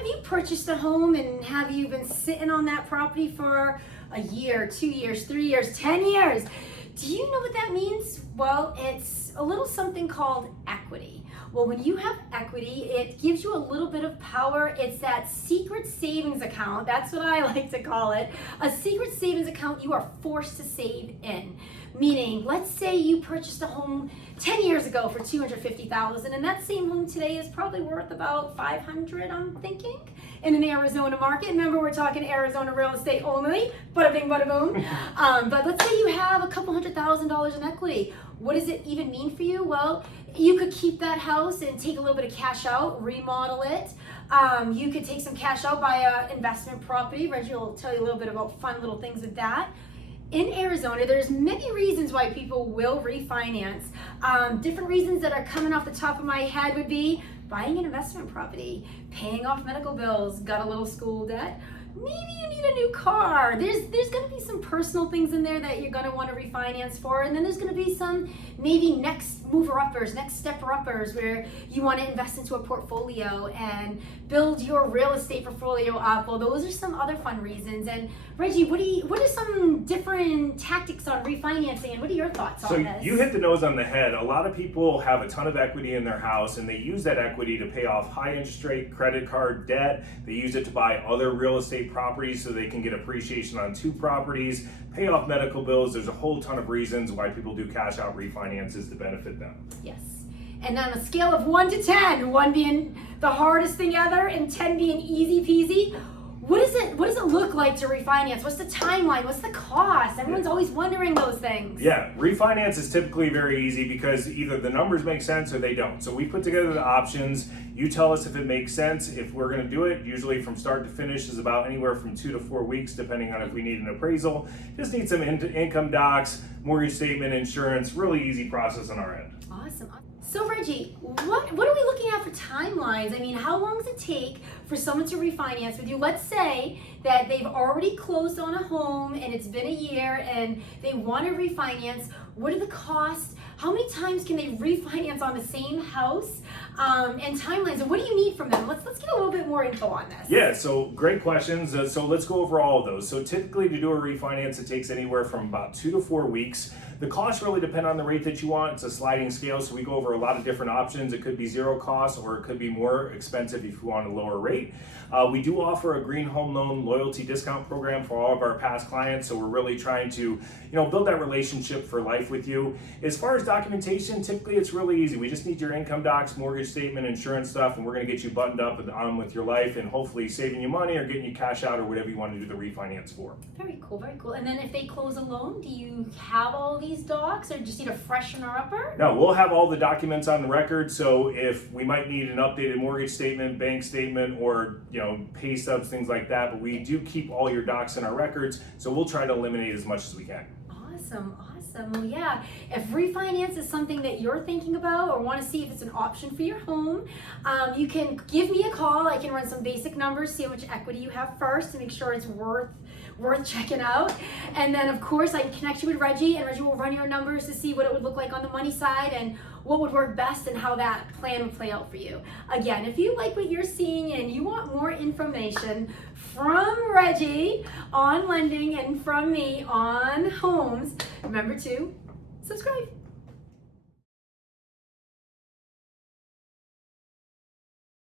Have you purchased a home and have you been sitting on that property for a year, 2 years, 3 years, 10 years? Do you know what that means? Well, it's a little something called equity. Well, when you have equity, it gives you a little bit of power. It's that secret savings account. That's what I like to call it. A secret savings account you are forced to save in. Meaning, let's say you purchased a home 10 years ago for $250,000, and that same home today is probably worth about $500, I'm thinking, in an Arizona market. Remember, we're talking Arizona real estate only. Bada bing, bada boom. But let's say you have a couple $100,000 in equity. What does it even mean for you? Well, you could keep that house and take a little bit of cash out, remodel it. You could take some cash out, buy an investment property. Reggie will tell you a little bit about fun little things with that. In Arizona, there's many reasons why people will refinance. Different reasons that are coming off the top of my head would be buying an investment property, paying off medical bills, got a little school debt. Maybe you need a new car. There's going to be some personal things in there that you're going to want to refinance for, and then there's going to be some maybe next mover-uppers, next stepper-uppers, where you want to invest into a portfolio and build your real estate portfolio up. Well, those are some other fun reasons. And Reggie, what are some different tactics on refinancing, and what are your thoughts on this? So you hit the nose on the head. A lot of people have a ton of equity in their house, and they use that equity to pay off high interest rate credit card debt. They use it to buy other real estate properties so they can get appreciation on 2 properties, pay off medical bills. There's a whole ton of reasons why people do cash out refinances to benefit them. Yes. And on a scale of 1 to 10, 1 being the hardest thing ever and 10 being easy peasy, what does it look like to refinance? What's the timeline? What's the cost? Everyone's always wondering those things. Yeah, refinance is typically very easy because either the numbers make sense or they don't. So we put together the options. You tell us if it makes sense. If we're going to do it, usually from start to finish is about anywhere from 2 to 4 weeks, depending on if we need an appraisal. Just need some income docs, mortgage statement, insurance. Really easy process on our end. Awesome. So Reggie, what are we looking at for timelines? I mean, how long does it take for someone to refinance with you? Let's say that they've already closed on a home and it's been a year and they want to refinance. What are the costs? How many times can they refinance on the same house? And timelines, and what do you need from them? Let's get a little bit more info on this. Yeah, so great questions. So let's go over all of those. So typically to do a refinance, it takes anywhere from about 2 to 4 weeks. The costs really depend on the rate that you want. It's a sliding scale, so we go over a lot of different options. It could be zero cost, or it could be more expensive if you want a lower rate. We do offer a green home loan loyalty discount program for all of our past clients, so we're really trying to, build that relationship for life with you. As far as documentation, typically it's really easy. We just need your income docs, mortgage statement, insurance stuff, and we're going to get you buttoned up and on with your life, and hopefully saving you money or getting you cash out or whatever you want to do the refinance for. Very cool, very cool. And then if they close a loan, do you have all these docs, or just need a freshener upper? No, we'll have all the documents on the record. So if we might need an updated mortgage statement, bank statement, or pay stubs, things like that, but we do keep all your docs in our records, so we'll try to eliminate as much as we can. Awesome. Well, yeah, if refinance is something that you're thinking about or want to see if it's an option for your home, you can give me a call. I can run some basic numbers, see how much equity you have first to make sure it's worth checking out. And then, of course, I can connect you with Reggie, and Reggie will run your numbers to see what it would look like on the money side and what would work best and how that plan would play out for you. Again, if you like what you're seeing and you want more information from Reggie on lending and from me on homes, remember to subscribe.